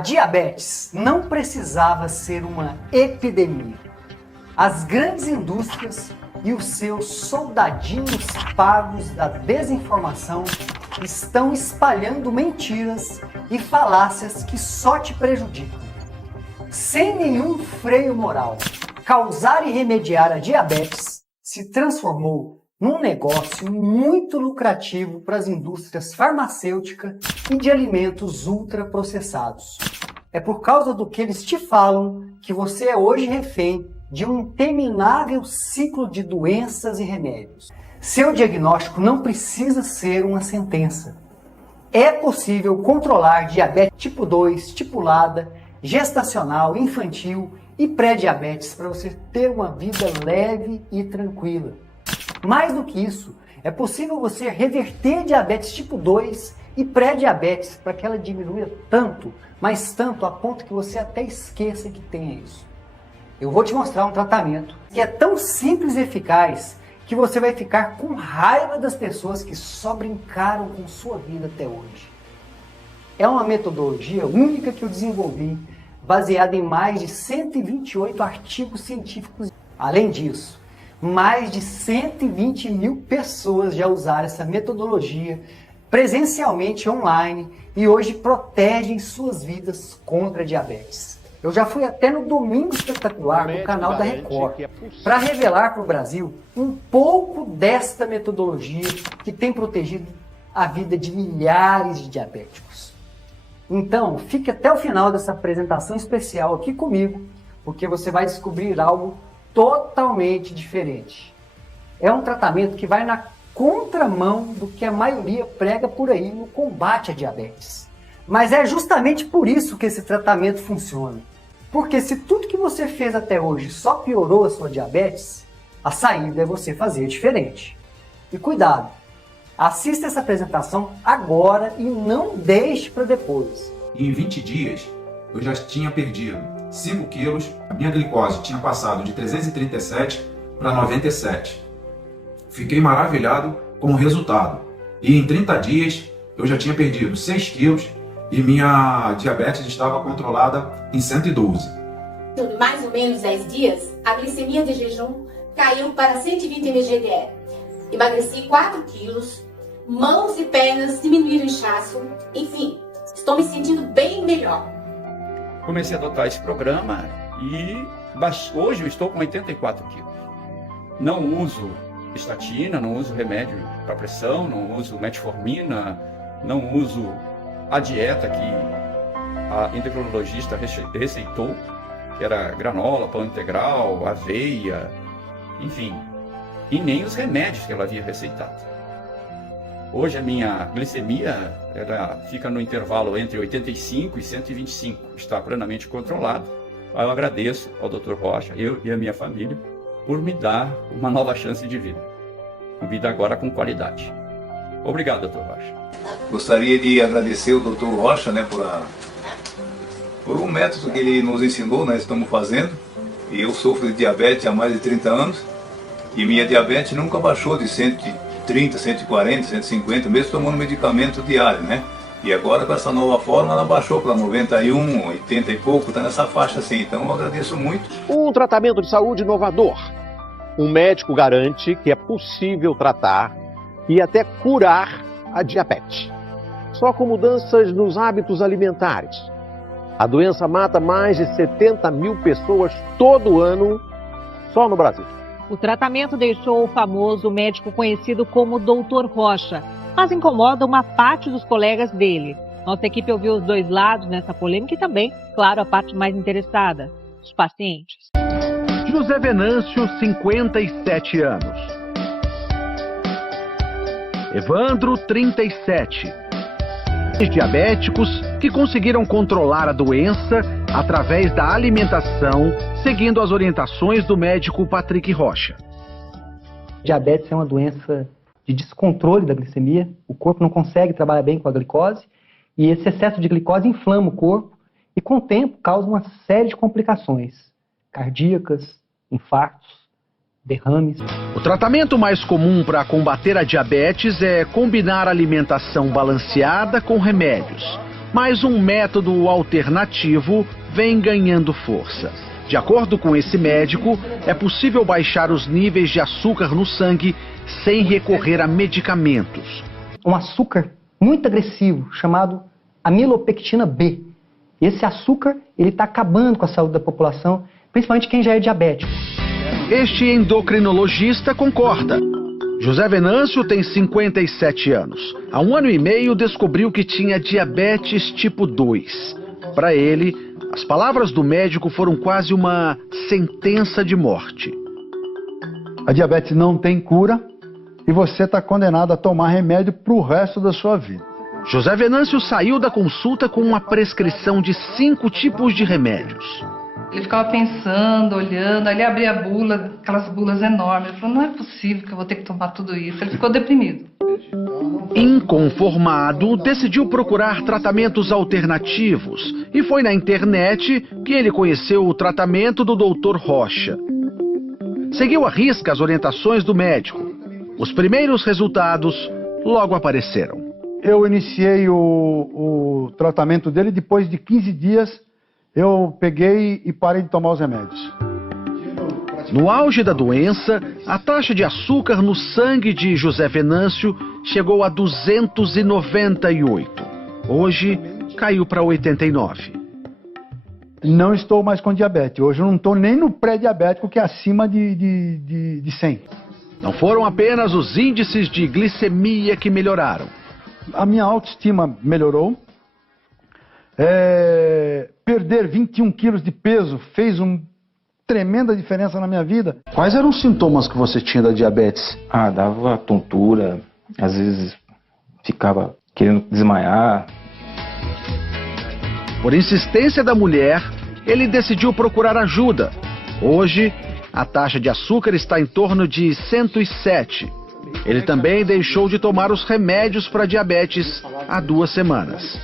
A diabetes não precisava ser uma epidemia. As grandes indústrias e os seus soldadinhos pagos da desinformação estão espalhando mentiras e falácias que só te prejudicam. Sem nenhum freio moral, causar e remediar a diabetes se transformou num negócio muito lucrativo para as indústrias farmacêuticas e de alimentos ultraprocessados. É por causa do que eles te falam que você é hoje refém de um interminável ciclo de doenças e remédios. Seu diagnóstico não precisa ser uma sentença. É possível controlar diabetes tipo 2, tipulada, gestacional, infantil e pré-diabetes para você ter uma vida leve e tranquila. Mais do que isso, é possível você reverter diabetes tipo 2 e pré-diabetes para que ela diminua tanto, mas tanto a ponto que você até esqueça que tem isso. Eu vou te mostrar um tratamento que é tão simples e eficaz que você vai ficar com raiva das pessoas que só brincaram com sua vida até hoje. É uma metodologia única que eu desenvolvi, baseada em mais de 128 artigos científicos. Além disso, mais de 120 mil pessoas já usaram essa metodologia presencialmente online e hoje protegem suas vidas contra a diabetes. Eu já fui até no Domingo Espetacular do canal da Record para revelar para o Brasil um pouco desta metodologia que tem protegido a vida de milhares de diabéticos. Então, fique até o final dessa apresentação especial aqui comigo, porque você vai descobrir algo totalmente diferente. É um tratamento que vai na contramão do que a maioria prega por aí no combate à diabetes. Mas é justamente por isso que esse tratamento funciona. Porque se tudo que você fez até hoje só piorou a sua diabetes, a saída é você fazer diferente. E cuidado, assista essa apresentação agora e não deixe para depois. Em 20 dias, eu já tinha perdido 5 quilos, a minha glicose tinha passado de 337 para 97. Fiquei maravilhado com o resultado. E em 30 dias, eu já tinha perdido 6 quilos e minha diabetes estava controlada em 112. Em mais ou menos 10 dias, a glicemia de jejum caiu para 120 mg/dl. Emagreci 4 quilos, mãos e pernas diminuíram o inchaço, enfim, estou me sentindo bem melhor. Comecei a adotar esse programa e hoje eu estou com 84 quilos. Não uso estatina, não uso remédio para pressão, não uso metformina, não uso a dieta que a endocrinologista receitou, que era granola, pão integral, aveia, enfim, e nem os remédios que ela havia receitado. Hoje a minha glicemia fica no intervalo entre 85 e 125, está plenamente controlado. Eu agradeço ao Dr. Rocha, eu e a minha família, por me dar uma nova chance de vida. Uma vida agora com qualidade. Obrigado, Dr. Rocha. Gostaria de agradecer o Dr. Rocha, por um método que ele nos ensinou, nós estamos fazendo. E eu sofro de diabetes há mais de 30 anos e minha diabetes nunca baixou de 130, 140, 150, mesmo tomando medicamento diário, E agora com essa nova forma ela baixou para 91, 80 e pouco, está nessa faixa assim, então eu agradeço muito. Um tratamento de saúde inovador. Um médico garante que é possível tratar e até curar a diabetes. Só com mudanças nos hábitos alimentares. A doença mata mais de 70 mil pessoas todo ano, só no Brasil. O tratamento deixou o famoso médico conhecido como Dr. Rocha, mas incomoda uma parte dos colegas dele. Nossa equipe ouviu os dois lados nessa polêmica e também, claro, a parte mais interessada, os pacientes. José Venâncio, 57 anos. Evandro, 37. Diabéticos que conseguiram controlar a doença através da alimentação, seguindo as orientações do médico Patrick Rocha. Diabetes é uma doença de descontrole da glicemia, o corpo não consegue trabalhar bem com a glicose e esse excesso de glicose inflama o corpo e com o tempo causa uma série de complicações cardíacas, infartos, derrames. O tratamento mais comum para combater a diabetes é combinar alimentação balanceada com remédios. mas um método alternativo vem ganhando força. De acordo com esse médico, é possível baixar os níveis de açúcar no sangue sem recorrer a medicamentos. Um açúcar muito agressivo chamado amilopectina B. Esse açúcar ele está acabando com a saúde da população, principalmente quem já é diabético. Este endocrinologista concorda. José Venâncio tem 57 anos. Há 1 ano e meio descobriu que tinha diabetes tipo 2. Para ele, as palavras do médico foram quase uma sentença de morte. A diabetes não tem cura e você está condenado a tomar remédio para o resto da sua vida. José Venâncio saiu da consulta com uma prescrição de 5 tipos de remédios. Ele ficava pensando, olhando, aí ele abria a bula, aquelas bulas enormes. Ele falou, não é possível que eu vou ter que tomar tudo isso. Ele ficou deprimido. Inconformado, decidiu procurar tratamentos alternativos e foi na internet que ele conheceu o tratamento do Dr. Rocha. Seguiu à risca as orientações do médico. Os primeiros resultados logo apareceram. Eu iniciei o tratamento dele, depois de 15 dias eu peguei e parei de tomar os remédios. No auge da doença, a taxa de açúcar no sangue de José Venâncio chegou a 298. Hoje, caiu para 89. Não estou mais com diabetes. Hoje eu não estou nem no pré-diabético, que é acima de 100. Não foram apenas os índices de glicemia que melhoraram. A minha autoestima melhorou. Perder 21 quilos de peso fez uma tremenda diferença na minha vida. Quais eram os sintomas que você tinha da diabetes? Dava tontura, às vezes ficava querendo desmaiar. Por insistência da mulher, ele decidiu procurar ajuda. Hoje, a taxa de açúcar está em torno de 107. Ele também deixou de tomar os remédios para diabetes há 2 semanas.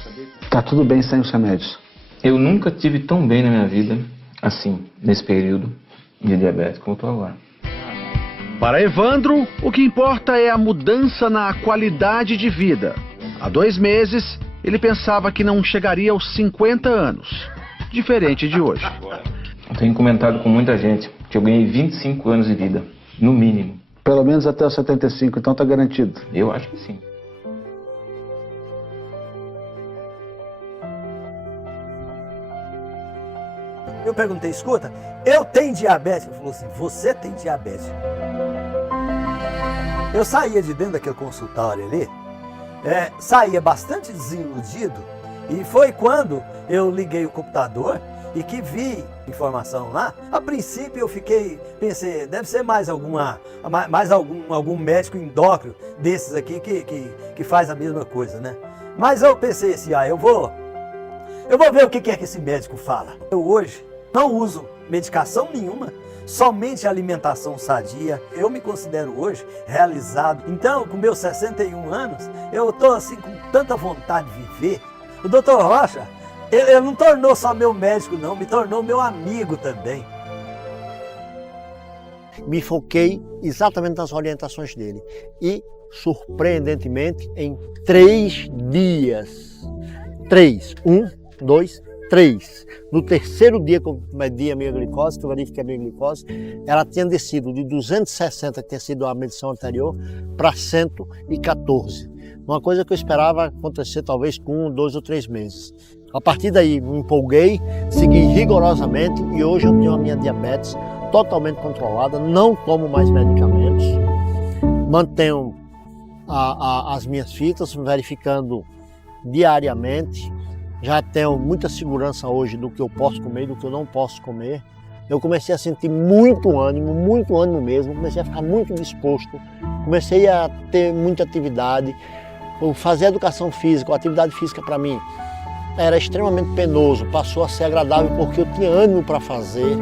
Tá tudo bem sem os remédios? Eu nunca tive tão bem na minha vida, assim, nesse período de diabetes como eu estou agora. Para Evandro, o que importa é a mudança na qualidade de vida. Há 2 meses, ele pensava que não chegaria aos 50 anos, diferente de hoje. Eu tenho comentado com muita gente que eu ganhei 25 anos de vida, no mínimo. Pelo menos até os 75, então tá garantido? Eu acho que sim. Eu perguntei, escuta, eu tenho diabetes? Ele falou assim, você tem diabetes. Eu saía de dentro daquele consultório ali, saía bastante desiludido, e foi quando eu liguei o computador e que vi informação lá. A princípio eu pensei, deve ser mais algum médico endócrino desses aqui que faz a mesma coisa, né? Mas eu pensei assim, eu vou ver o que é que esse médico fala. Eu hoje não uso medicação nenhuma, somente alimentação sadia. Eu me considero hoje realizado. Então, com meus 61 anos, eu estou assim com tanta vontade de viver. O Dr. Rocha, ele não tornou só meu médico não, me tornou meu amigo também. Me foquei exatamente nas orientações dele e, surpreendentemente, em 3 dias, 1, 2, 3. No terceiro dia que eu medi a minha glicose, que eu verifiquei a minha glicose, ela tinha descido de 260, que tinha sido a medição anterior, para 114. Uma coisa que eu esperava acontecer talvez com 1, 2 ou 3 meses. A partir daí me empolguei, segui rigorosamente e hoje eu tenho a minha diabetes totalmente controlada, não tomo mais medicamentos, mantenho as minhas fitas, verificando diariamente. Já tenho muita segurança hoje do que eu posso comer e do que eu não posso comer. Eu comecei a sentir muito ânimo mesmo, comecei a ficar muito disposto, comecei a ter muita atividade. Fazer educação física, a atividade física para mim era extremamente penoso, passou a ser agradável porque eu tinha ânimo para fazer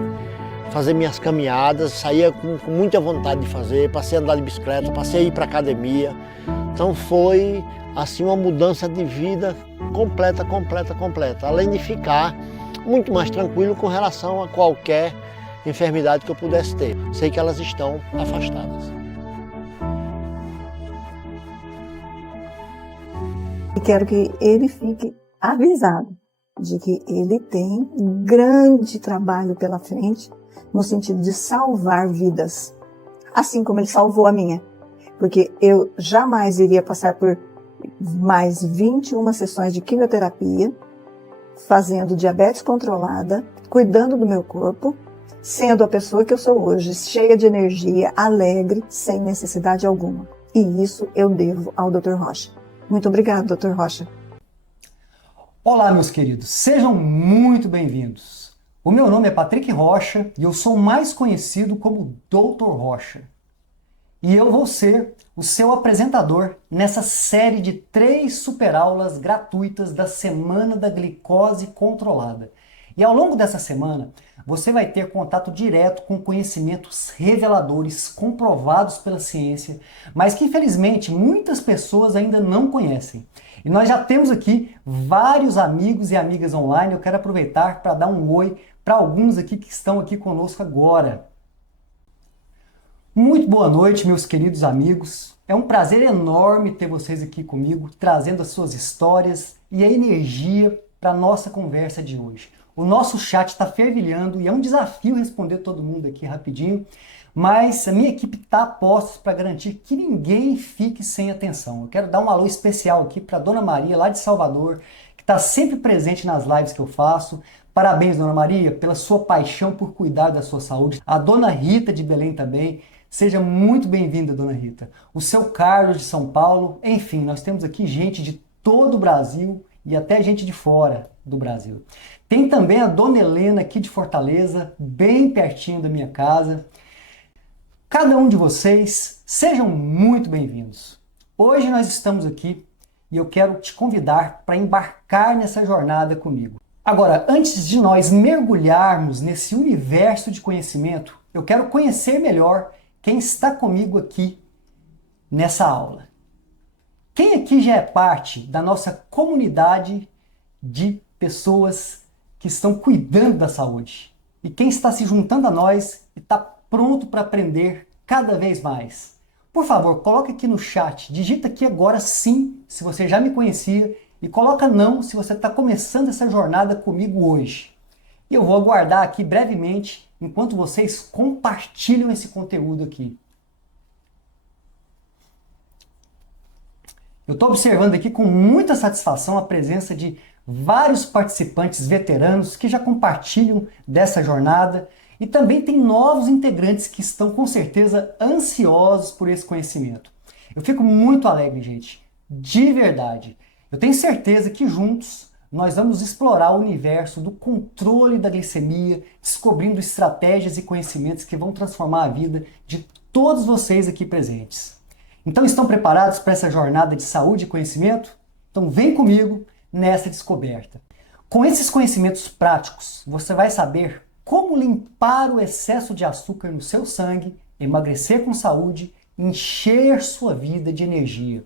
minhas caminhadas, saía com muita vontade de fazer, passei a andar de bicicleta, passei a ir para academia. Então foi assim uma mudança de vida completa. Além de ficar muito mais tranquilo com relação a qualquer enfermidade que eu pudesse ter. Sei que elas estão afastadas. E quero que ele fique avisado de que ele tem um grande trabalho pela frente, no sentido de salvar vidas, assim como ele salvou a minha. Porque eu jamais iria passar por mais 21 sessões de quimioterapia, fazendo diabetes controlada, cuidando do meu corpo, sendo a pessoa que eu sou hoje, cheia de energia, alegre, sem necessidade alguma. E isso eu devo ao Dr. Rocha. Muito obrigado, Dr. Rocha. Olá, meus queridos, sejam muito bem-vindos. O meu nome é Patrick Rocha e eu sou mais conhecido como Dr. Rocha. E eu vou ser o seu apresentador nessa série de 3 superaulas gratuitas da Semana da Glicose Controlada. E ao longo dessa semana, você vai ter contato direto com conhecimentos reveladores, comprovados pela ciência, mas que infelizmente muitas pessoas ainda não conhecem. E nós já temos aqui vários amigos e amigas online. Eu quero aproveitar para dar um oi para alguns aqui que estão aqui conosco agora. Muito boa noite, meus queridos amigos. É um prazer enorme ter vocês aqui comigo, trazendo as suas histórias e a energia para a nossa conversa de hoje. O nosso chat está fervilhando e é um desafio responder todo mundo aqui rapidinho, mas a minha equipe está a postos para garantir que ninguém fique sem atenção. Eu quero dar um alô especial aqui para a Dona Maria, lá de Salvador, que está sempre presente nas lives que eu faço. Parabéns, Dona Maria, pela sua paixão por cuidar da sua saúde. A Dona Rita de Belém também. Seja muito bem-vinda, Dona Rita. O seu Carlos de São Paulo. Enfim, nós temos aqui gente de todo o Brasil e até gente de fora do Brasil. Tem também a Dona Helena aqui de Fortaleza, bem pertinho da minha casa. Cada um de vocês, sejam muito bem-vindos. Hoje nós estamos aqui e eu quero te convidar para embarcar nessa jornada comigo. Agora, antes de nós mergulharmos nesse universo de conhecimento, eu quero conhecer melhor quem está comigo aqui nessa aula. Quem aqui já é parte da nossa comunidade de pessoas que estão cuidando da saúde? E quem está se juntando a nós e está pronto para aprender cada vez mais? Por favor, coloca aqui no chat, digita aqui agora sim, se você já me conhecia, e coloca não se você está começando essa jornada comigo hoje. E eu vou aguardar aqui brevemente, enquanto vocês compartilham esse conteúdo aqui. Eu estou observando aqui com muita satisfação a presença de vários participantes veteranos que já compartilham dessa jornada e também tem novos integrantes que estão com certeza ansiosos por esse conhecimento. Eu fico muito alegre, gente, de verdade. Eu tenho certeza que juntos nós vamos explorar o universo do controle da glicemia, descobrindo estratégias e conhecimentos que vão transformar a vida de todos vocês aqui presentes. Então estão preparados para essa jornada de saúde e conhecimento? Então vem comigo nessa descoberta. Com esses conhecimentos práticos, você vai saber como limpar o excesso de açúcar no seu sangue, emagrecer com saúde, encher sua vida de energia.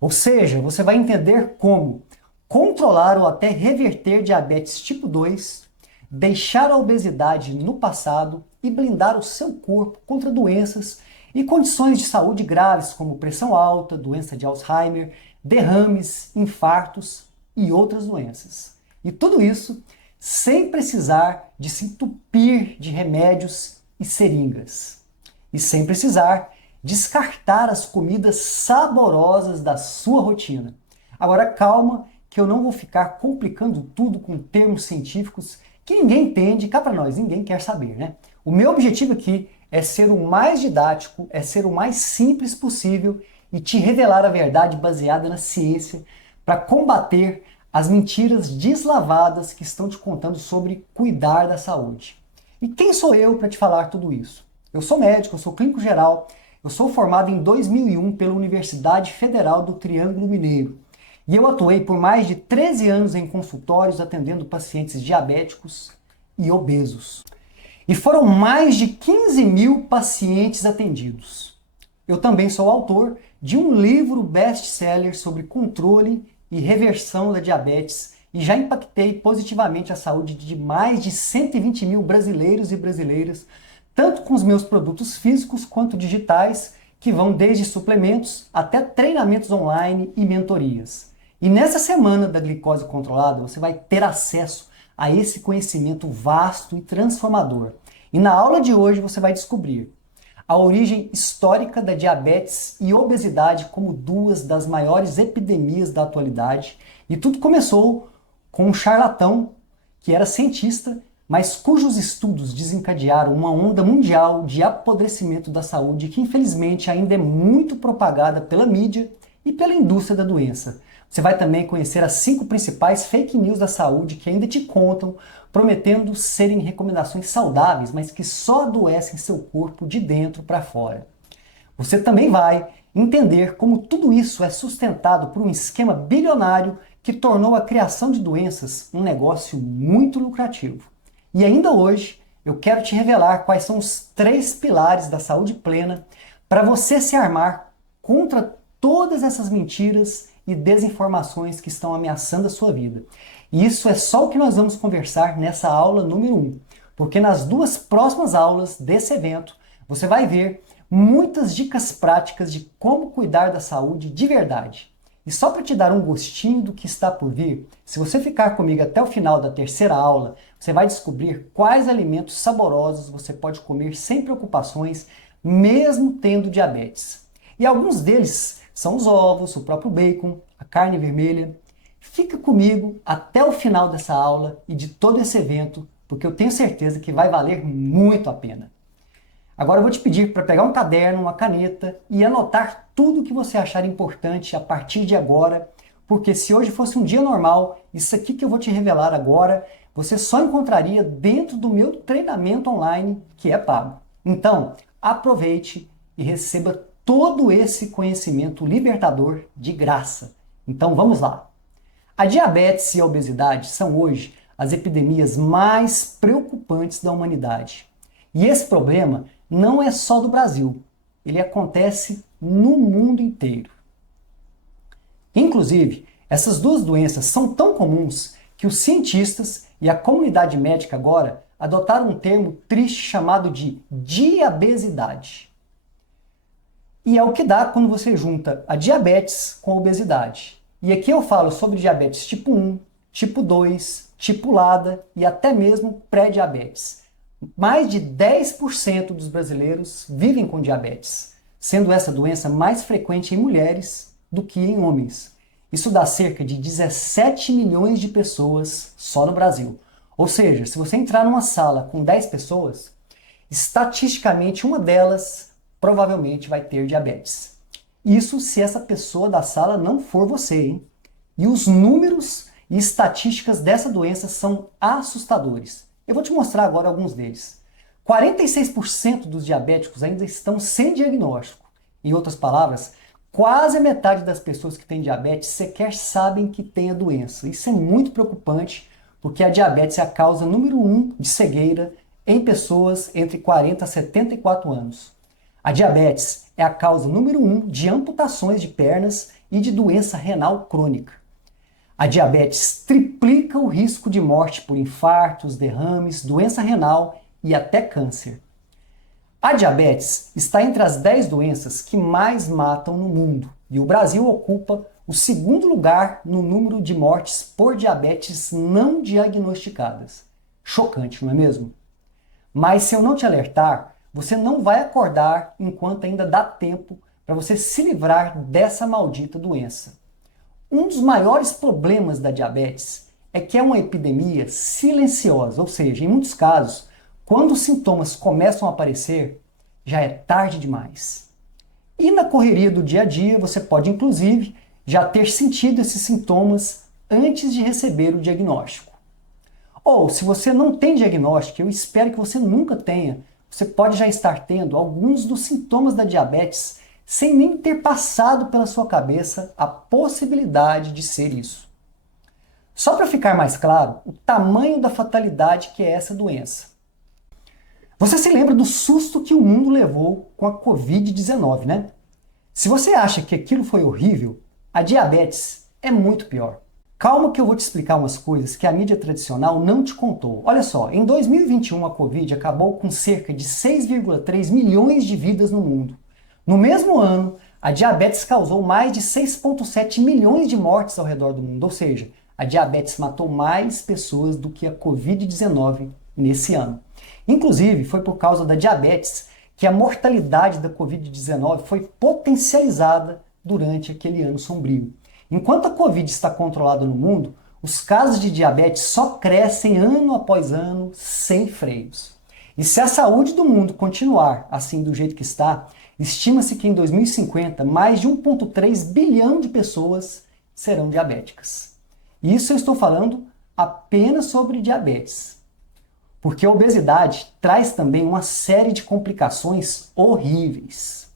Ou seja, você vai entender como controlar ou até reverter diabetes tipo 2, deixar a obesidade no passado e blindar o seu corpo contra doenças e condições de saúde graves como pressão alta, doença de Alzheimer, derrames, infartos e outras doenças. E tudo isso sem precisar de se entupir de remédios e seringas. E sem precisar descartar as comidas saborosas da sua rotina. Agora calma, que eu não vou ficar complicando tudo com termos científicos que ninguém entende, cá para nós, ninguém quer saber, né? O meu objetivo aqui é ser o mais didático, é ser o mais simples possível e te revelar a verdade baseada na ciência para combater as mentiras deslavadas que estão te contando sobre cuidar da saúde. E quem sou eu para te falar tudo isso? Eu sou médico, eu sou clínico geral, eu sou formado em 2001 pela Universidade Federal do Triângulo Mineiro. E eu atuei por mais de 13 anos em consultórios atendendo pacientes diabéticos e obesos. E foram mais de 15 mil pacientes atendidos. Eu também sou autor de um livro best-seller sobre controle e reversão da diabetes e já impactei positivamente a saúde de mais de 120 mil brasileiros e brasileiras, tanto com os meus produtos físicos quanto digitais, que vão desde suplementos até treinamentos online e mentorias. E nessa semana da glicose controlada, você vai ter acesso a esse conhecimento vasto e transformador. E na aula de hoje você vai descobrir a origem histórica da diabetes e obesidade como duas das maiores epidemias da atualidade. E tudo começou com um charlatão que era cientista, mas cujos estudos desencadearam uma onda mundial de apodrecimento da saúde que infelizmente ainda é muito propagada pela mídia e pela indústria da doença. Você vai também conhecer as 5 principais fake news da saúde que ainda te contam, prometendo serem recomendações saudáveis, mas que só adoecem seu corpo de dentro para fora. Você também vai entender como tudo isso é sustentado por um esquema bilionário que tornou a criação de doenças um negócio muito lucrativo. E ainda hoje eu quero te revelar quais são os 3 pilares da saúde plena para você se armar contra todas essas mentiras e desinformações que estão ameaçando a sua vida. E isso é só o que nós vamos conversar nessa aula número 1, porque nas 2 próximas aulas desse evento você vai ver muitas dicas práticas de como cuidar da saúde de verdade. E só para te dar um gostinho do que está por vir, se você ficar comigo até o final da 3ª aula, você vai descobrir quais alimentos saborosos você pode comer sem preocupações, mesmo tendo diabetes. E alguns deles são os ovos, o próprio bacon, a carne vermelha. Fica comigo até o final dessa aula e de todo esse evento, porque eu tenho certeza que vai valer muito a pena. Agora eu vou te pedir para pegar um caderno, uma caneta e anotar tudo o que você achar importante a partir de agora, porque se hoje fosse um dia normal, isso aqui que eu vou te revelar agora, você só encontraria dentro do meu treinamento online, que é pago. Então, aproveite e receba todo esse conhecimento libertador de graça. Então vamos lá. A diabetes e a obesidade são hoje as epidemias mais preocupantes da humanidade. E esse problema não é só do Brasil, ele acontece no mundo inteiro. Inclusive, essas 2 doenças são tão comuns que os cientistas e a comunidade médica agora adotaram um termo triste chamado de diabesidade. E é o que dá quando você junta a diabetes com a obesidade. E aqui eu falo sobre diabetes tipo 1, tipo 2, tipo LADA e até mesmo pré-diabetes. Mais de 10% dos brasileiros vivem com diabetes, sendo essa doença mais frequente em mulheres do que em homens. Isso dá cerca de 17 milhões de pessoas só no Brasil. Ou seja, se você entrar numa sala com 10 pessoas, estatisticamente uma delas provavelmente vai ter diabetes. Isso se essa pessoa da sala não for você, hein? E os números e estatísticas dessa doença são assustadores. Eu vou te mostrar agora alguns deles. 46% dos diabéticos ainda estão sem diagnóstico. Em outras palavras, quase a metade das pessoas que têm diabetes sequer sabem que têm a doença. Isso é muito preocupante, porque a diabetes é a causa número 1 de cegueira em pessoas entre 40 a 74 anos. A diabetes é a causa número 1 de amputações de pernas e de doença renal crônica. A diabetes triplica o risco de morte por infartos, derrames, doença renal e até câncer. A diabetes está entre as 10 doenças que mais matam no mundo e o Brasil ocupa o 2º lugar no número de mortes por diabetes não diagnosticadas. Chocante, não é mesmo? Mas se eu não te alertar, você não vai acordar enquanto ainda dá tempo para você se livrar dessa maldita doença. Um dos maiores problemas da diabetes é que é uma epidemia silenciosa, ou seja, em muitos casos, quando os sintomas começam a aparecer, já é tarde demais. E na correria do dia a dia, você pode inclusive já ter sentido esses sintomas antes de receber o diagnóstico. Ou, se você não tem diagnóstico, eu espero que você nunca tenha, você pode já estar tendo alguns dos sintomas da diabetes sem nem ter passado pela sua cabeça a possibilidade de ser isso. Só para ficar mais claro, o tamanho da fatalidade que é essa doença. Você se lembra do susto que o mundo levou com a Covid-19, né? Se você acha que aquilo foi horrível, a diabetes é muito pior. Calma que eu vou te explicar umas coisas que a mídia tradicional não te contou. Olha só, em 2021 a Covid acabou com cerca de 6,3 milhões de vidas no mundo. No mesmo ano, a diabetes causou mais de 6,7 milhões de mortes ao redor do mundo, ou seja, a diabetes matou mais pessoas do que a Covid-19 nesse ano. Inclusive, foi por causa da diabetes que a mortalidade da Covid-19 foi potencializada durante aquele ano sombrio. Enquanto a Covid está controlada no mundo, os casos de diabetes só crescem ano após ano, sem freios. E se a saúde do mundo continuar assim do jeito que está, estima-se que em 2050 mais de 1,3 bilhão de pessoas serão diabéticas. E isso eu estou falando apenas sobre diabetes. Porque a obesidade traz também uma série de complicações horríveis.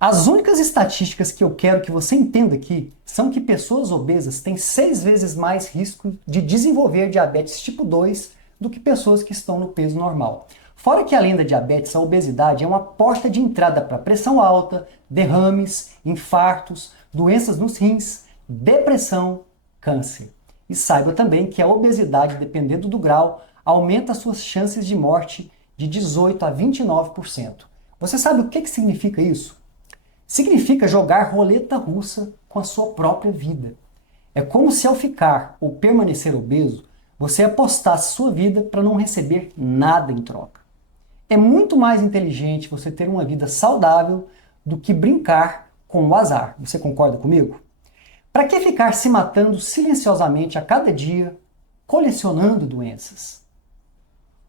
As únicas estatísticas que eu quero que você entenda aqui são que pessoas obesas têm 6 vezes mais risco de desenvolver diabetes tipo 2 do que pessoas que estão no peso normal. Fora que além da diabetes, a obesidade é uma porta de entrada para pressão alta, derrames, infartos, doenças nos rins, depressão, câncer. E saiba também que a obesidade, dependendo do grau, aumenta as suas chances de morte de 18% a 29%. Você sabe o que significa isso? Significa jogar roleta russa com a sua própria vida. É como se ao ficar ou permanecer obeso, você apostasse sua vida para não receber nada em troca. É muito mais inteligente você ter uma vida saudável do que brincar com o azar. Você concorda comigo? Para que ficar se matando silenciosamente a cada dia, colecionando doenças?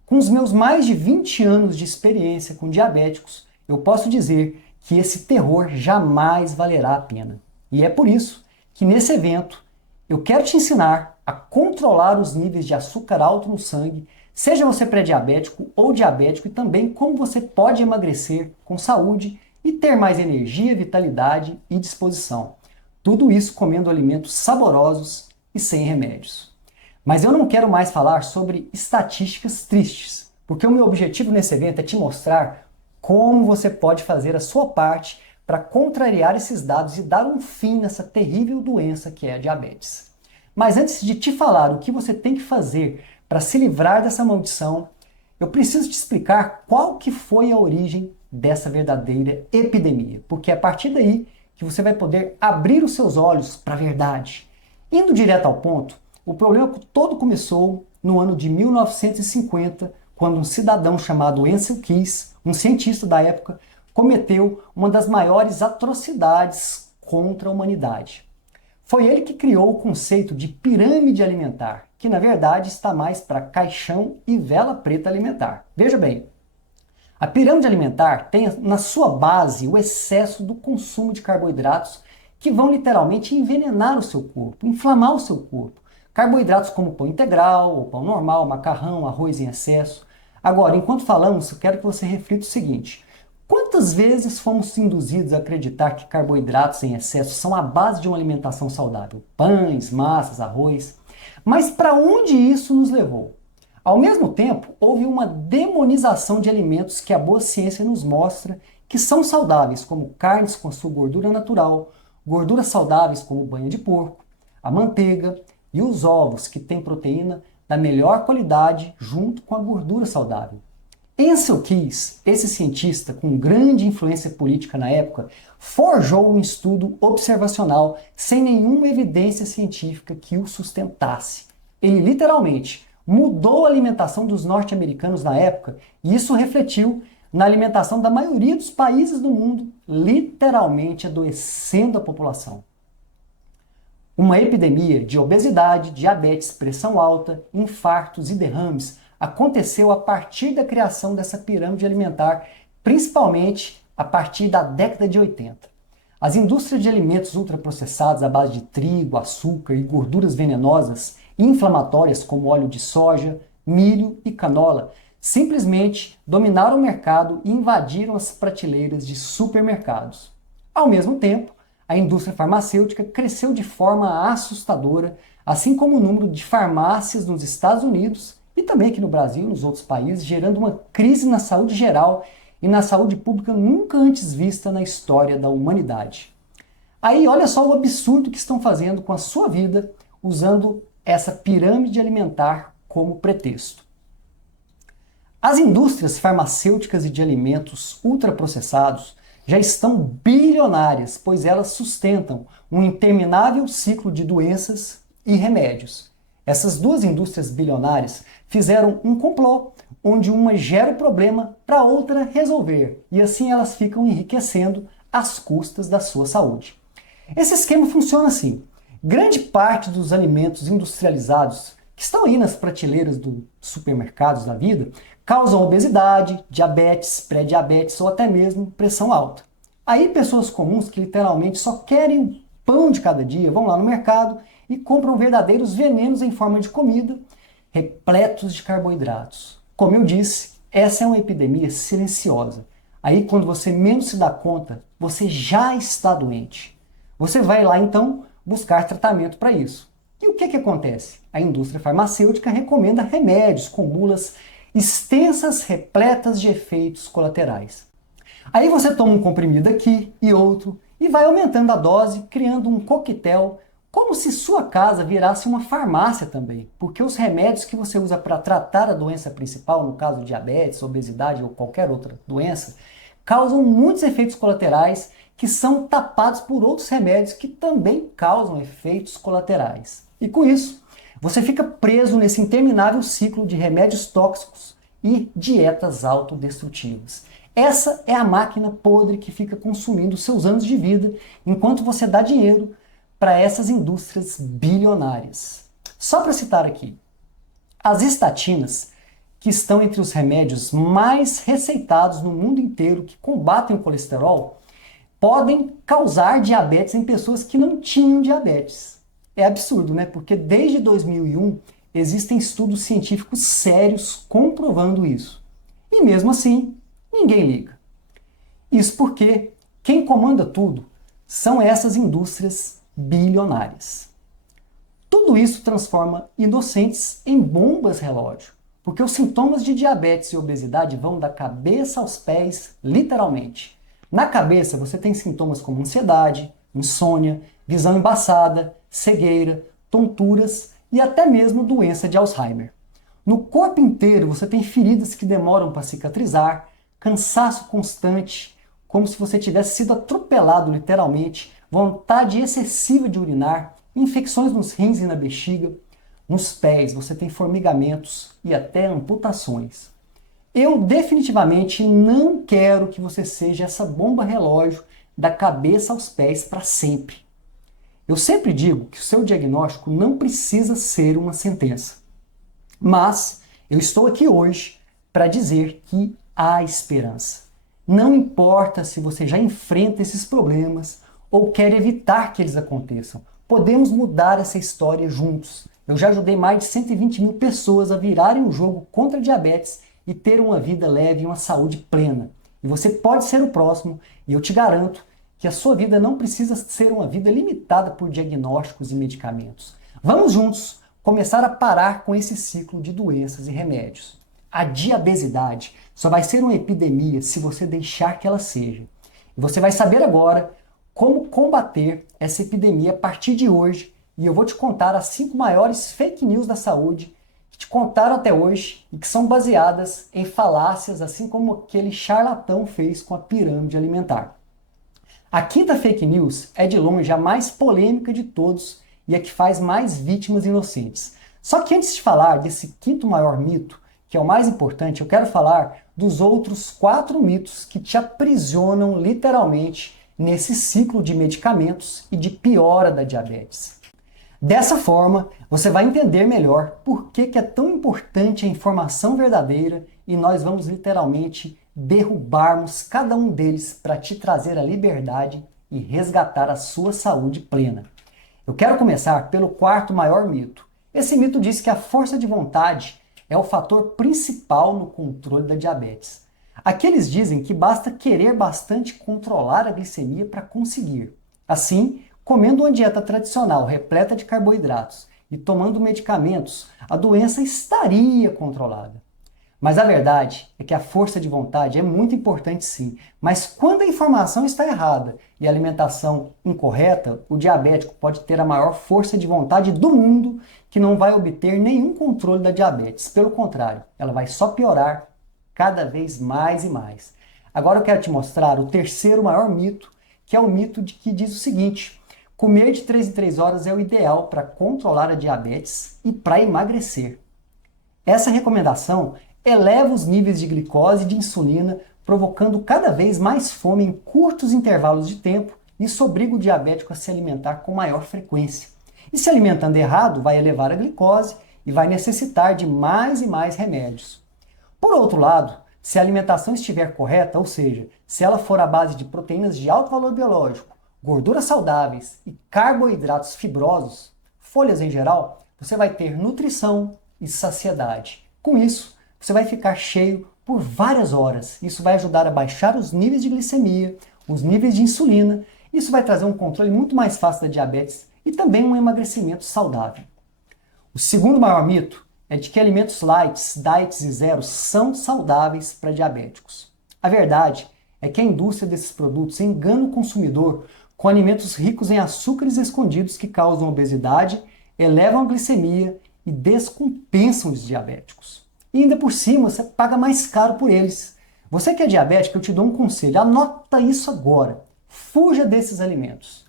Com os meus mais de 20 anos de experiência com diabéticos, eu posso dizer que esse terror jamais valerá a pena. E é por isso que nesse evento eu quero te ensinar a controlar os níveis de açúcar alto no sangue, seja você pré-diabético ou diabético, e também como você pode emagrecer com saúde e ter mais energia, vitalidade e disposição. Tudo isso comendo alimentos saborosos e sem remédios. Mas eu não quero mais falar sobre estatísticas tristes, porque o meu objetivo nesse evento é te mostrar como você pode fazer a sua parte para contrariar esses dados e dar um fim nessa terrível doença que é a diabetes. Mas antes de te falar o que você tem que fazer para se livrar dessa maldição, eu preciso te explicar qual que foi a origem dessa verdadeira epidemia, porque é a partir daí que você vai poder abrir os seus olhos para a verdade. Indo direto ao ponto, o problema todo começou no ano de 1950, quando um cidadão chamado Ancel Keys, um cientista da época, cometeu uma das maiores atrocidades contra a humanidade. Foi ele que criou o conceito de pirâmide alimentar, que na verdade está mais para caixão e vela preta alimentar. Veja bem, a pirâmide alimentar tem na sua base o excesso do consumo de carboidratos que vão literalmente envenenar o seu corpo, inflamar o seu corpo. Carboidratos como pão integral, ou pão normal, macarrão, arroz em excesso. Agora, enquanto falamos, eu quero que você reflita o seguinte: quantas vezes fomos induzidos a acreditar que carboidratos em excesso são a base de uma alimentação saudável? Pães, massas, arroz. Mas para onde isso nos levou? Ao mesmo tempo, houve uma demonização de alimentos que a boa ciência nos mostra que são saudáveis, como carnes com a sua gordura natural, gorduras saudáveis como banha de porco, a manteiga e os ovos, que têm proteína da melhor qualidade junto com a gordura saudável. Ancel Keys, esse cientista com grande influência política na época, forjou um estudo observacional sem nenhuma evidência científica que o sustentasse. Ele literalmente mudou a alimentação dos norte-americanos na época, e isso refletiu na alimentação da maioria dos países do mundo, literalmente adoecendo a população. Uma epidemia de obesidade, diabetes, pressão alta, infartos e derrames aconteceu a partir da criação dessa pirâmide alimentar, principalmente a partir da década de 80. As indústrias de alimentos ultraprocessados à base de trigo, açúcar e gorduras venenosas e inflamatórias como óleo de soja, milho e canola simplesmente dominaram o mercado e invadiram as prateleiras de supermercados. Ao mesmo tempo, a indústria farmacêutica cresceu de forma assustadora, assim como o número de farmácias nos Estados Unidos e também aqui no Brasil e nos outros países, gerando uma crise na saúde geral e na saúde pública nunca antes vista na história da humanidade. Aí olha só o absurdo que estão fazendo com a sua vida usando essa pirâmide alimentar como pretexto. As indústrias farmacêuticas e de alimentos ultraprocessados já estão bilionárias, pois elas sustentam um interminável ciclo de doenças e remédios. Essas duas indústrias bilionárias fizeram um complô, onde uma gera o problema para a outra resolver, e assim elas ficam enriquecendo às custas da sua saúde. Esse esquema funciona assim. Grande parte dos alimentos industrializados que estão aí nas prateleiras dos supermercados da vida causam obesidade, diabetes, pré-diabetes ou até mesmo pressão alta. Aí pessoas comuns que literalmente só querem o pão de cada dia vão lá no mercado e compram verdadeiros venenos em forma de comida, repletos de carboidratos. Como eu disse, essa é uma epidemia silenciosa. Aí quando você menos se dá conta, você já está doente. Você vai lá então buscar tratamento para isso. E o que acontece? A indústria farmacêutica recomenda remédios com bulas extensas, repletas de efeitos colaterais. Aí você toma um comprimido aqui e outro e vai aumentando a dose, criando um coquetel, como se sua casa virasse uma farmácia também, porque os remédios que você usa para tratar a doença principal, no caso diabetes, obesidade ou qualquer outra doença, causam muitos efeitos colaterais que são tapados por outros remédios que também causam efeitos colaterais. E com isso, você fica preso nesse interminável ciclo de remédios tóxicos e dietas autodestrutivas. Essa é a máquina podre que fica consumindo seus anos de vida enquanto você dá dinheiro para essas indústrias bilionárias. Só para citar aqui, as estatinas, que estão entre os remédios mais receitados no mundo inteiro que combatem o colesterol, podem causar diabetes em pessoas que não tinham diabetes. É absurdo, né? Porque desde 2001 existem estudos científicos sérios comprovando isso. E mesmo assim, ninguém liga. Isso porque quem comanda tudo são essas indústrias bilionárias. Tudo isso transforma inocentes em bombas relógio, porque os sintomas de diabetes e obesidade vão da cabeça aos pés, literalmente. Na cabeça você tem sintomas como ansiedade, insônia, visão embaçada, cegueira, tonturas e até mesmo doença de Alzheimer. No corpo inteiro você tem feridas que demoram para cicatrizar, cansaço constante, como se você tivesse sido atropelado literalmente, vontade excessiva de urinar, infecções nos rins e na bexiga. Nos pés você tem formigamentos e até amputações. Eu definitivamente não quero que você seja essa bomba relógio da cabeça aos pés para sempre. Eu sempre digo que o seu diagnóstico não precisa ser uma sentença. Mas eu estou aqui hoje para dizer que há esperança. Não importa se você já enfrenta esses problemas ou quer evitar que eles aconteçam. Podemos mudar essa história juntos. Eu já ajudei mais de 120 mil pessoas a virarem o jogo contra a diabetes e ter uma vida leve e uma saúde plena. E você pode ser o próximo, e eu te garanto que a sua vida não precisa ser uma vida limitada por diagnósticos e medicamentos. Vamos juntos começar a parar com esse ciclo de doenças e remédios. A diabesidade só vai ser uma epidemia se você deixar que ela seja. E você vai saber agora como combater essa epidemia a partir de hoje, e eu vou te contar as 5 maiores fake news da saúde que te contaram até hoje e que são baseadas em falácias, assim como aquele charlatão fez com a pirâmide alimentar. A 5ª fake news é de longe a mais polêmica de todos e a que faz mais vítimas inocentes. Só que antes de falar desse 5º maior mito, que é o mais importante, eu quero falar dos outros 4 mitos que te aprisionam literalmente nesse ciclo de medicamentos e de piora da diabetes. Dessa forma, você vai entender melhor por que é tão importante a informação verdadeira e nós vamos literalmente derrubarmos cada um deles para te trazer a liberdade e resgatar a sua saúde plena. Eu quero começar pelo 4º maior mito. Esse mito diz que a força de vontade é o fator principal no controle da diabetes. Aqui eles dizem que basta querer bastante controlar a glicemia para conseguir. Assim, comendo uma dieta tradicional repleta de carboidratos e tomando medicamentos, a doença estaria controlada. Mas a verdade é que a força de vontade é muito importante sim, mas quando a informação está errada e a alimentação incorreta, o diabético pode ter a maior força de vontade do mundo que não vai obter nenhum controle da diabetes. Pelo contrário, ela vai só piorar cada vez mais e mais. Agora eu quero te mostrar o terceiro maior mito, que é o mito que diz o seguinte: comer de 3 em 3 horas é o ideal para controlar a diabetes e para emagrecer. Essa recomendação eleva os níveis de glicose e de insulina, provocando cada vez mais fome em curtos intervalos de tempo, e isso obriga o diabético a se alimentar com maior frequência. E se alimentando errado, vai elevar a glicose e vai necessitar de mais e mais remédios. Por outro lado, se a alimentação estiver correta, ou seja, se ela for à base de proteínas de alto valor biológico, gorduras saudáveis e carboidratos fibrosos, folhas em geral, você vai ter nutrição e saciedade. Com isso, você vai ficar cheio por várias horas. Isso vai ajudar a baixar os níveis de glicemia, os níveis de insulina. Isso vai trazer um controle muito mais fácil da diabetes e também um emagrecimento saudável. O segundo maior mito é de que alimentos light, diets e zeros são saudáveis para diabéticos. A verdade é que a indústria desses produtos engana o consumidor com alimentos ricos em açúcares escondidos que causam obesidade, elevam a glicemia e descompensam os diabéticos. E ainda por cima, você paga mais caro por eles. Você que é diabético, eu te dou um conselho, anota isso agora. Fuja desses alimentos.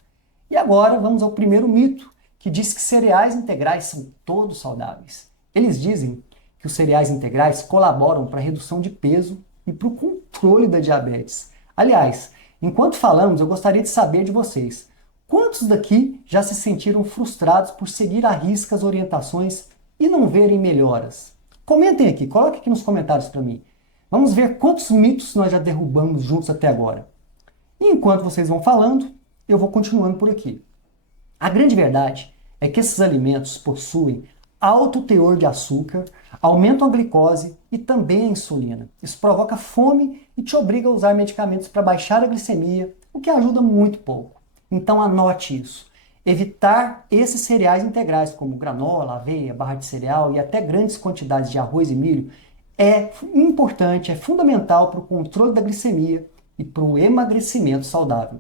E agora vamos ao primeiro mito, que diz que cereais integrais são todos saudáveis. Eles dizem que os cereais integrais colaboram para a redução de peso e para o controle da diabetes. Aliás, enquanto falamos, eu gostaria de saber de vocês. Quantos daqui já se sentiram frustrados por seguir à risca as orientações e não verem melhoras? Comentem aqui, coloquem aqui nos comentários para mim. Vamos ver quantos mitos nós já derrubamos juntos até agora. E enquanto vocês vão falando, eu vou continuando por aqui. A grande verdade é que esses alimentos possuem alto teor de açúcar, aumentam a glicose e também a insulina. Isso provoca fome e te obriga a usar medicamentos para baixar a glicemia, o que ajuda muito pouco. Então anote isso. Evitar esses cereais integrais, como granola, aveia, barra de cereal e até grandes quantidades de arroz e milho, é importante, é fundamental para o controle da glicemia e para o emagrecimento saudável.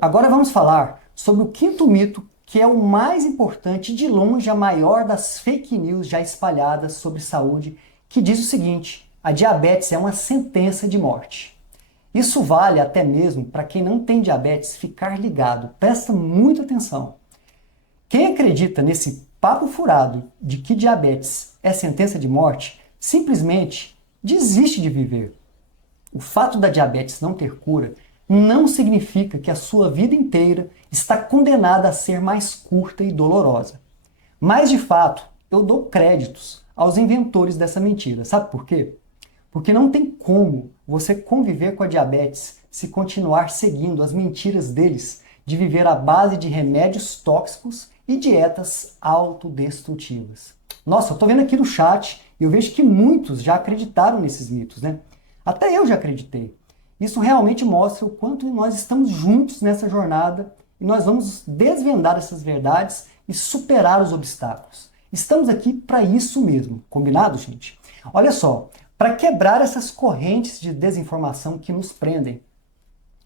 Agora vamos falar sobre o quinto mito, que é o mais importante, de longe a maior das fake news já espalhadas sobre saúde, que diz o seguinte: a diabetes é uma sentença de morte. Isso vale até mesmo para quem não tem diabetes ficar ligado. Presta muita atenção. Quem acredita nesse papo furado de que diabetes é sentença de morte, simplesmente desiste de viver. O fato da diabetes não ter cura não significa que a sua vida inteira está condenada a ser mais curta e dolorosa. Mas, de fato, eu dou créditos aos inventores dessa mentira. Sabe por quê? Porque não tem como você conviver com a diabetes se continuar seguindo as mentiras deles de viver à base de remédios tóxicos e dietas autodestrutivas. Nossa, eu estou vendo aqui no chat e eu vejo que muitos já acreditaram nesses mitos, né? Até eu já acreditei. Isso realmente mostra o quanto nós estamos juntos nessa jornada e nós vamos desvendar essas verdades e superar os obstáculos. Estamos aqui para isso mesmo, combinado, gente? Olha só, para quebrar essas correntes de desinformação que nos prendem,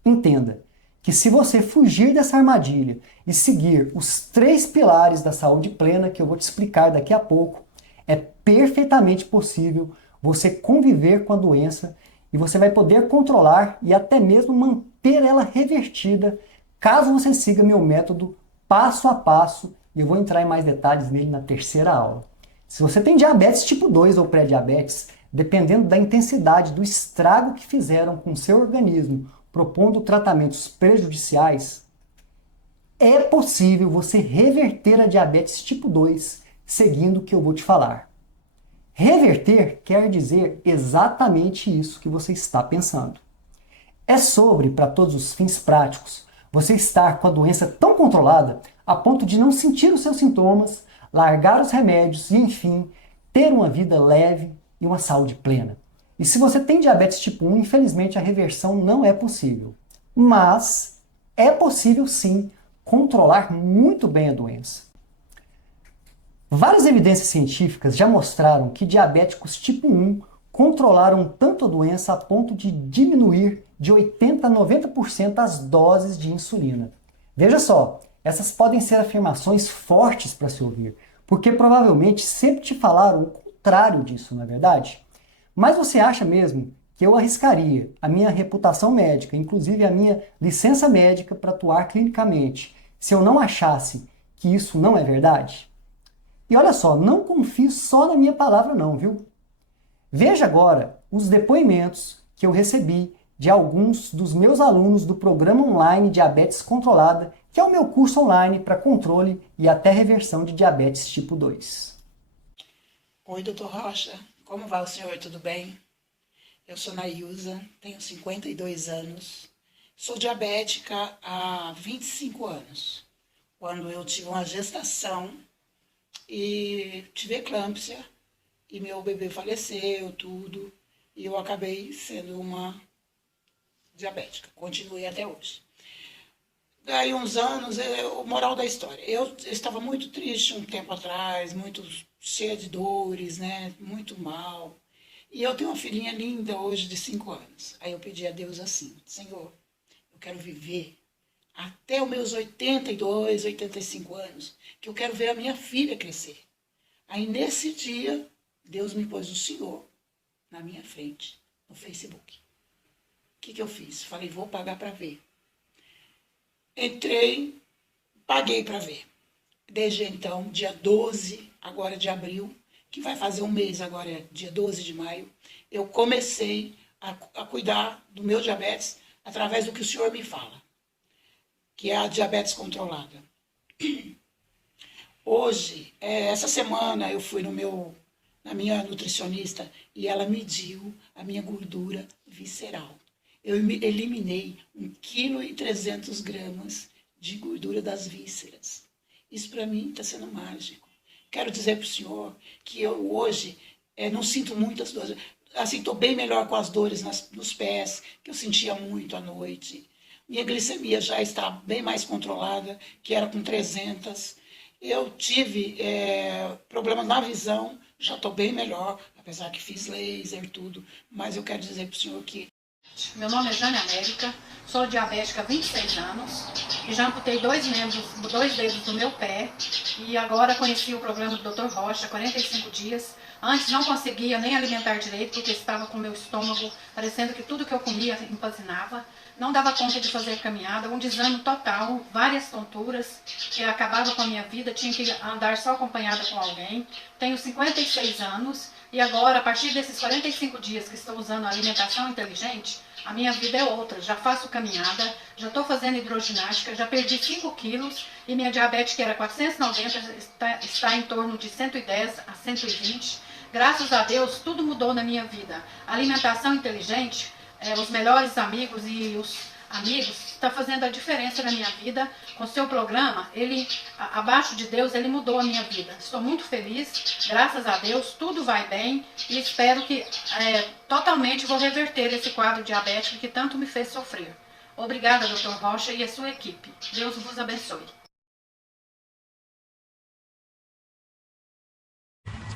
entenda que se você fugir dessa armadilha e seguir os 3 pilares da saúde plena que eu vou te explicar daqui a pouco, é perfeitamente possível você conviver com a doença e você vai poder controlar e até mesmo manter ela revertida caso você siga meu método passo a passo, e eu vou entrar em mais detalhes nele na terceira aula. Se você tem diabetes tipo 2 ou pré-diabetes, dependendo da intensidade do estrago que fizeram com seu organismo, propondo tratamentos prejudiciais, é possível você reverter a diabetes tipo 2 seguindo o que eu vou te falar. Reverter quer dizer exatamente isso que você está pensando. É sobre, para todos os fins práticos, você estar com a doença tão controlada a ponto de não sentir os seus sintomas, largar os remédios e, enfim, ter uma vida leve e uma saúde plena. E se você tem diabetes tipo 1, infelizmente a reversão não é possível. Mas é possível sim controlar muito bem a doença. Várias evidências científicas já mostraram que diabéticos tipo 1 controlaram tanto a doença a ponto de diminuir de 80% a 90% as doses de insulina. Veja só, essas podem ser afirmações fortes para se ouvir, porque provavelmente sempre te falaram o contrário disso, não é verdade? Mas você acha mesmo que eu arriscaria a minha reputação médica, inclusive a minha licença médica para atuar clinicamente, se eu não achasse que isso não é verdade? E olha só, não confie só na minha palavra não, viu? Veja agora os depoimentos que eu recebi de alguns dos meus alunos do programa online Diabetes Controlada, que é o meu curso online para controle e até reversão de diabetes tipo 2. Oi, doutor Rocha. Como vai o senhor? Tudo bem? Eu sou Nailza, tenho 52 anos. Sou diabética há 25 anos. Quando eu tive uma gestação e tive eclâmpsia, e meu bebê faleceu, tudo, e eu acabei sendo uma diabética. Continuei até hoje. Daí uns anos, o moral da história. Eu estava muito triste um tempo atrás, muito cheia de dores, né? Muito mal. E eu tenho uma filhinha linda hoje de 5 anos. Aí eu pedi a Deus assim, Senhor, eu quero viver até os meus 82, 85 anos, que eu quero ver a minha filha crescer. Aí nesse dia, Deus me pôs o Senhor na minha frente, no Facebook. O que eu fiz? Falei, vou pagar para ver. Entrei, paguei para ver. Desde então, dia 12, agora de abril, que vai fazer um mês agora, dia 12 de maio, eu comecei a cuidar do meu diabetes através do que o senhor me fala, que é a diabetes controlada. Hoje, essa semana, eu fui na minha nutricionista e ela mediu a minha gordura visceral. Eu eliminei 1,3 kg de gordura das vísceras. Isso para mim está sendo mágico. Quero dizer para o senhor que eu hoje não sinto muitas dores. Assim, estou bem melhor com as dores nos pés, que eu sentia muito à noite. Minha glicemia já está bem mais controlada, que era com 300. Eu tive problemas na visão, já estou bem melhor, apesar que fiz laser, tudo. Mas eu quero dizer para o senhor que... Meu nome é Jane América, sou diabética há 26 anos e já amputei 2 dedos do meu pé e agora conheci o programa do Dr. Rocha, 45 dias. Antes não conseguia nem alimentar direito porque estava com meu estômago parecendo que tudo que eu comia empanzinava. Não dava conta de fazer caminhada, um desânimo total, várias tonturas que acabava com a minha vida, tinha que andar só acompanhada com alguém. Tenho 56 anos e agora, a partir desses 45 dias que estou usando a alimentação inteligente, a minha vida é outra. Já faço caminhada, já estou fazendo hidroginástica, já perdi 5 quilos e minha diabetes, que era 490, está em torno de 110 a 120. Graças a Deus, tudo mudou na minha vida. A alimentação inteligente, os melhores amigos e os amigos, está fazendo a diferença na minha vida. Com o seu programa, abaixo de Deus, ele mudou a minha vida. Estou muito feliz, graças a Deus, tudo vai bem e espero que totalmente vou reverter esse quadro diabético que tanto me fez sofrer. Obrigada, Dr. Rocha e a sua equipe. Deus vos abençoe.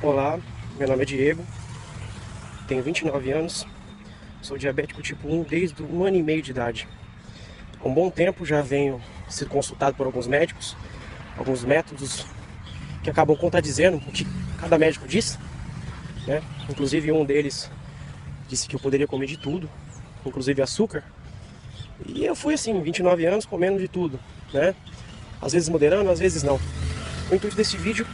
Olá, meu nome é Diego, tenho 29 anos, sou diabético tipo 1 desde 1 ano e meio de idade. Há um bom tempo já venho sendo consultado por alguns médicos, alguns métodos que acabam contradizendo o que cada médico diz, né? Inclusive um deles disse que eu poderia comer de tudo, inclusive açúcar. E eu fui assim, 29 anos, comendo de tudo, né? Às vezes moderando, às vezes não. O intuito desse vídeo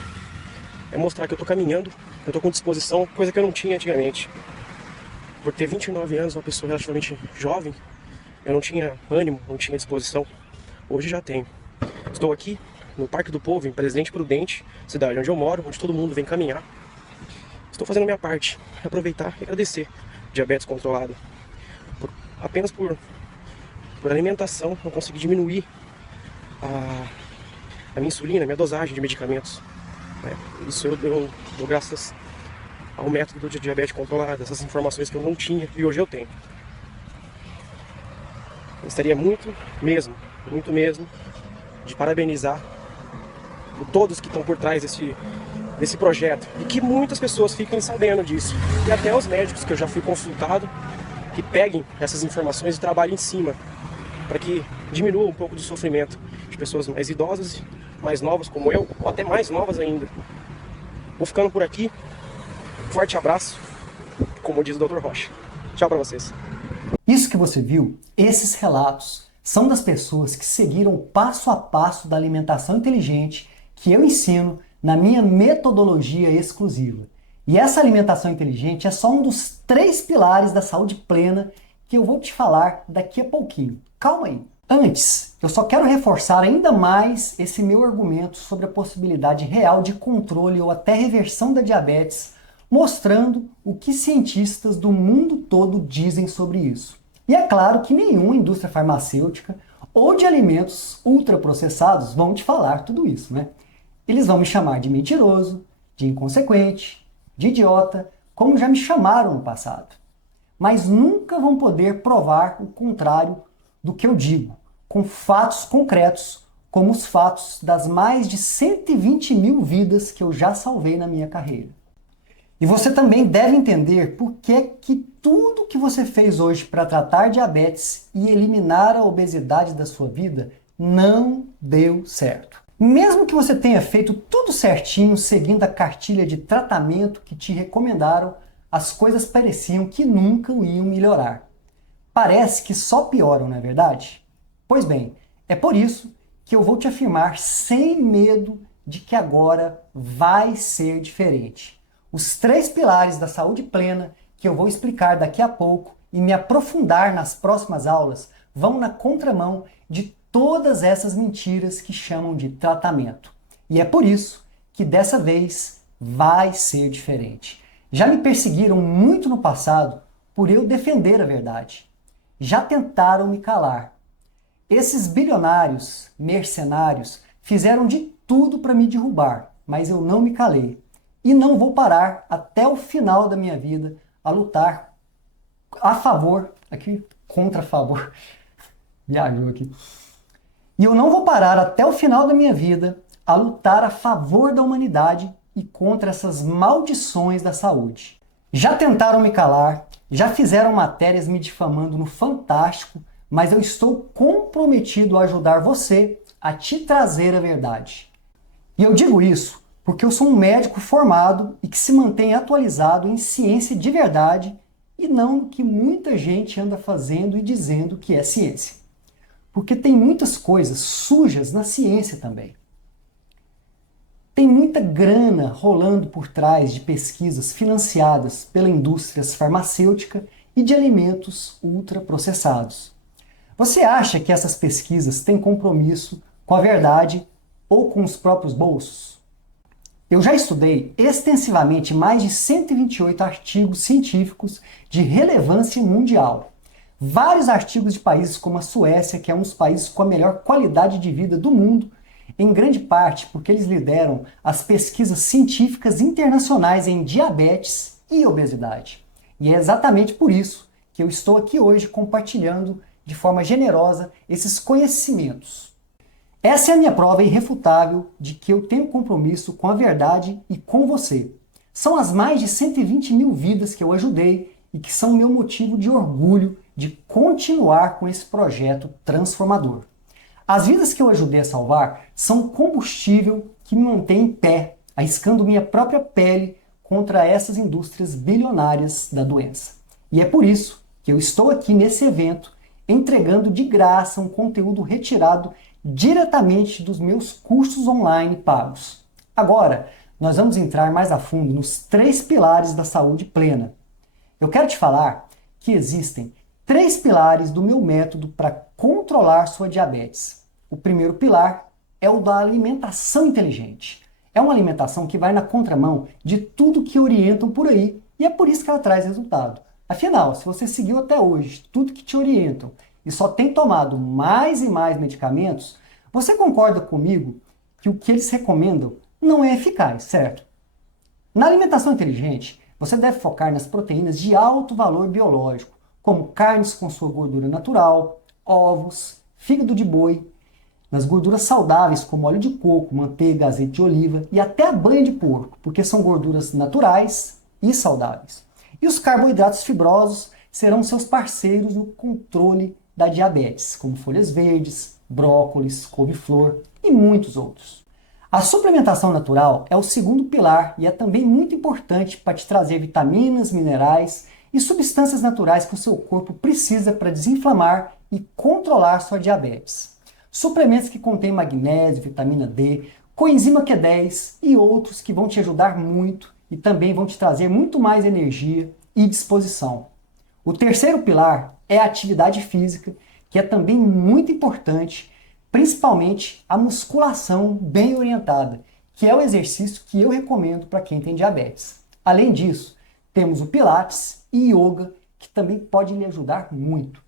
é mostrar que eu tô caminhando, eu tô com disposição, coisa que eu não tinha antigamente. Por ter 29 anos, uma pessoa relativamente jovem, eu não tinha ânimo, não tinha disposição. Hoje já tenho. Estou aqui no Parque do Povo, em Presidente Prudente, cidade onde eu moro, onde todo mundo vem caminhar. Estou fazendo a minha parte, aproveitar e agradecer diabetes controlada. Apenas por alimentação eu consegui diminuir a minha insulina, a minha dosagem de medicamentos. Isso eu dou graças ao método de diabetes controlada, essas informações que eu não tinha e hoje eu tenho. Eu gostaria muito mesmo, de parabenizar todos que estão por trás desse projeto e que muitas pessoas fiquem sabendo disso. E até os médicos que eu já fui consultado, que peguem essas informações e trabalhem em cima, para que diminua um pouco do sofrimento de pessoas mais idosas, mais novas como eu, ou até mais novas ainda. Vou ficando por aqui. Forte abraço, como diz o Dr. Rocha. Tchau para vocês. Isso que você viu, esses relatos, são das pessoas que seguiram o passo a passo da alimentação inteligente que eu ensino na minha metodologia exclusiva. E essa alimentação inteligente é só um dos 3 pilares da saúde plena que eu vou te falar daqui a pouquinho. Calma aí. Antes, eu só quero reforçar ainda mais esse meu argumento sobre a possibilidade real de controle ou até reversão da diabetes, mostrando o que cientistas do mundo todo dizem sobre isso. E é claro que nenhuma indústria farmacêutica ou de alimentos ultraprocessados vão te falar tudo isso, né? Eles vão me chamar de mentiroso, de inconsequente, de idiota, como já me chamaram no passado. Mas nunca vão poder provar o contrário do que eu digo, com fatos concretos, como os fatos das mais de 120 mil vidas que eu já salvei na minha carreira. E você também deve entender por que tudo que você fez hoje para tratar diabetes e eliminar a obesidade da sua vida não deu certo. Mesmo que você tenha feito tudo certinho, seguindo a cartilha de tratamento que te recomendaram, as coisas pareciam que nunca iam melhorar. Parece que só pioram, não é verdade? Pois bem, é por isso que eu vou te afirmar sem medo de que agora vai ser diferente. Os 3 pilares da saúde plena que eu vou explicar daqui a pouco e me aprofundar nas próximas aulas vão na contramão de todas essas mentiras que chamam de tratamento. E é por isso que dessa vez vai ser diferente. Já me perseguiram muito no passado por eu defender a verdade. Já tentaram me calar. Esses bilionários, mercenários, fizeram de tudo para me derrubar, mas eu não me calei. E não vou parar até o final da minha vida a lutar a favor, contra a favor, viajou aqui. E eu não vou parar até o final da minha vida a lutar a favor da humanidade e contra essas maldições da saúde. Já tentaram me calar, já fizeram matérias me difamando no Fantástico, mas eu estou comprometido a ajudar você a te trazer a verdade. E eu digo isso porque eu sou um médico formado e que se mantém atualizado em ciência de verdade e não no que muita gente anda fazendo e dizendo que é ciência. Porque tem muitas coisas sujas na ciência também. Tem muita grana rolando por trás de pesquisas financiadas pela indústria farmacêutica e de alimentos ultraprocessados. Você acha que essas pesquisas têm compromisso com a verdade ou com os próprios bolsos? Eu já estudei extensivamente mais de 128 artigos científicos de relevância mundial. Vários artigos de países como a Suécia, que é um dos países com a melhor qualidade de vida do mundo, em grande parte porque eles lideram as pesquisas científicas internacionais em diabetes e obesidade. E é exatamente por isso que eu estou aqui hoje compartilhando de forma generosa esses conhecimentos. Essa é a minha prova irrefutável de que eu tenho compromisso com a verdade e com você. São as mais de 120 mil vidas que eu ajudei e que são meu motivo de orgulho de continuar com esse projeto transformador. As vidas que eu ajudei a salvar são combustível que me mantém em pé, arriscando minha própria pele contra essas indústrias bilionárias da doença. E é por isso que eu estou aqui nesse evento entregando de graça um conteúdo retirado diretamente dos meus cursos online pagos. Agora, nós vamos entrar mais a fundo nos 3 pilares da saúde plena. Eu quero te falar que existem 3 pilares do meu método para controlar sua diabetes. O primeiro pilar é o da alimentação inteligente. É uma alimentação que vai na contramão de tudo que orientam por aí e é por isso que ela traz resultado. Afinal, se você seguiu até hoje tudo que te orientam e só tem tomado mais e mais medicamentos, você concorda comigo que o que eles recomendam não é eficaz, certo? Na alimentação inteligente, você deve focar nas proteínas de alto valor biológico, como carnes com sua gordura natural, ovos, fígado de boi, nas gorduras saudáveis como óleo de coco, manteiga, azeite de oliva e até a banha de porco, porque são gorduras naturais e saudáveis. E os carboidratos fibrosos serão seus parceiros no controle da diabetes, como folhas verdes, brócolis, couve-flor e muitos outros. A suplementação natural é o segundo pilar e é também muito importante para te trazer vitaminas, minerais e substâncias naturais que o seu corpo precisa para desinflamar e controlar sua diabetes. Suplementos que contêm magnésio, vitamina D, coenzima Q10 e outros que vão te ajudar muito e também vão te trazer muito mais energia e disposição. O terceiro pilar é a atividade física, que é também muito importante, principalmente a musculação bem orientada, que é o exercício que eu recomendo para quem tem diabetes. Além disso, temos o Pilates e Yoga, que também pode lhe ajudar muito.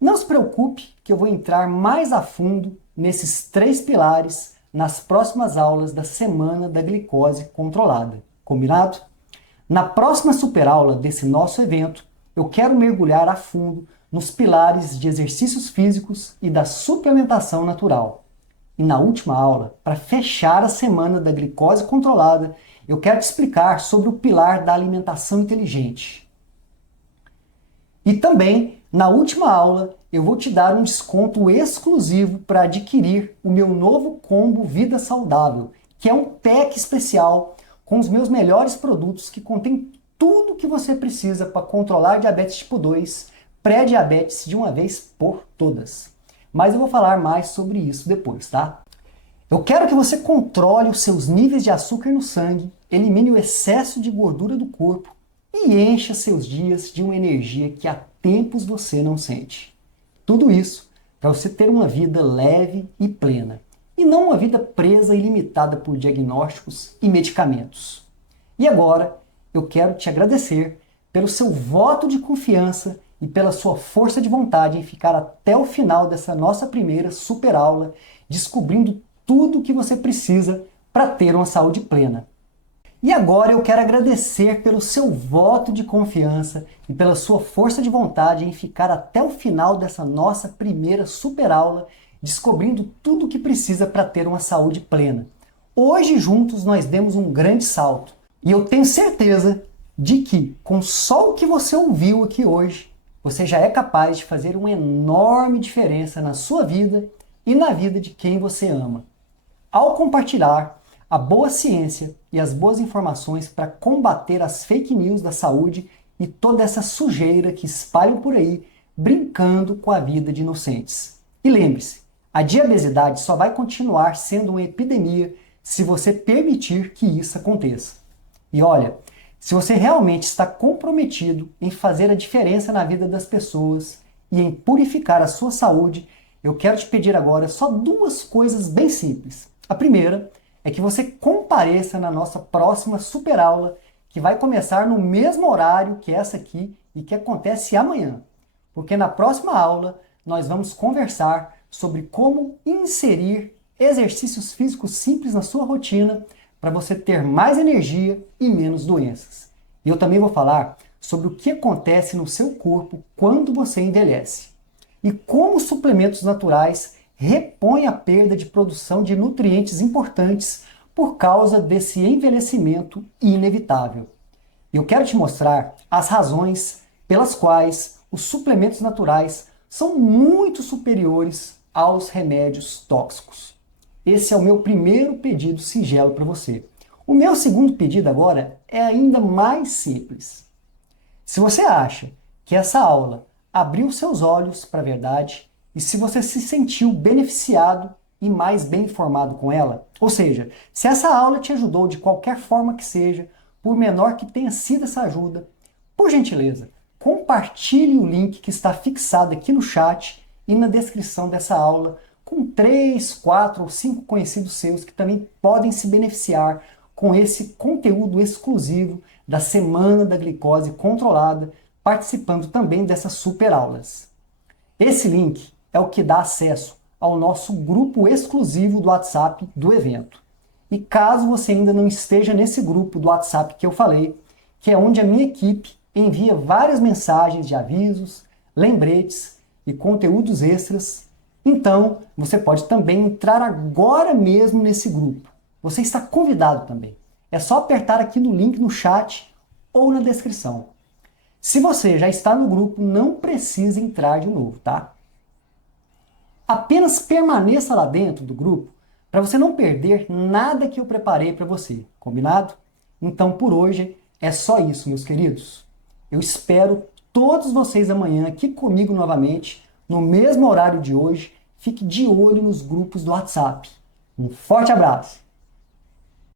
Não se preocupe que eu vou entrar mais a fundo nesses 3 pilares nas próximas aulas da Semana da Glicose Controlada. Combinado? Na próxima superaula desse nosso evento, eu quero mergulhar a fundo nos pilares de exercícios físicos e da suplementação natural. E na última aula, para fechar a Semana da Glicose Controlada, eu quero te explicar sobre o pilar da alimentação inteligente. E também, na última aula, eu vou te dar um desconto exclusivo para adquirir o meu novo combo Vida Saudável, que é um pack especial com os meus melhores produtos que contém tudo o que você precisa para controlar diabetes tipo 2, pré-diabetes de uma vez por todas. Mas eu vou falar mais sobre isso depois, tá? Eu quero que você controle os seus níveis de açúcar no sangue, elimine o excesso de gordura do corpo e encha seus dias de uma energia que há tempos você não sente. Tudo isso para você ter uma vida leve e plena, e não uma vida presa e limitada por diagnósticos e medicamentos. E agora, eu quero te agradecer pelo seu voto de confiança e pela sua força de vontade em ficar até o final dessa nossa primeira super aula, descobrindo tudo o que você precisa para ter uma saúde plena. E agora eu quero agradecer pelo seu voto de confiança e pela sua força de vontade em ficar até o final dessa nossa primeira super aula, descobrindo tudo o que precisa para ter uma saúde plena. Hoje juntos nós demos um grande salto e eu tenho certeza de que com só o que você ouviu aqui hoje, você já é capaz de fazer uma enorme diferença na sua vida e na vida de quem você ama. Ao compartilhar a boa ciência e as boas informações para combater as fake news da saúde e toda essa sujeira que espalham por aí, brincando com a vida de inocentes. E lembre-se, a diabesidade só vai continuar sendo uma epidemia se você permitir que isso aconteça. E olha, se você realmente está comprometido em fazer a diferença na vida das pessoas e em purificar a sua saúde, eu quero te pedir agora só 2 coisas bem simples. A primeira é que você compareça na nossa próxima super aula, que vai começar no mesmo horário que essa aqui e que acontece amanhã. Porque na próxima aula nós vamos conversar sobre como inserir exercícios físicos simples na sua rotina para você ter mais energia e menos doenças. E eu também vou falar sobre o que acontece no seu corpo quando você envelhece e como os suplementos naturais repõem a perda de produção de nutrientes importantes por causa desse envelhecimento inevitável. Eu quero te mostrar as razões pelas quais os suplementos naturais são muito superiores aos remédios tóxicos. Esse é o meu primeiro pedido singelo para você. O meu segundo pedido agora é ainda mais simples. Se você acha que essa aula abriu seus olhos para a verdade e se você se sentiu beneficiado e mais bem informado com ela, ou seja, se essa aula te ajudou de qualquer forma que seja, por menor que tenha sido essa ajuda, por gentileza, compartilhe o link que está fixado aqui no chat e na descrição dessa aula com 3, 4 ou 5 conhecidos seus que também podem se beneficiar com esse conteúdo exclusivo da Semana da Glicose Controlada, participando também dessas super aulas. Esse link é o que dá acesso ao nosso grupo exclusivo do WhatsApp do evento. E caso você ainda não esteja nesse grupo do WhatsApp que eu falei, que é onde a minha equipe envia várias mensagens de avisos, lembretes e conteúdos extras, então você pode também entrar agora mesmo nesse grupo. Você está convidado também. É só apertar aqui no link no chat ou na descrição. Se você já está no grupo, não precisa entrar de novo, tá? Apenas permaneça lá dentro do grupo para você não perder nada que eu preparei para você, combinado? Então por hoje é só isso, meus queridos. Eu espero todos vocês amanhã aqui comigo novamente, no mesmo horário de hoje. Fique de olho nos grupos do WhatsApp. Um forte abraço!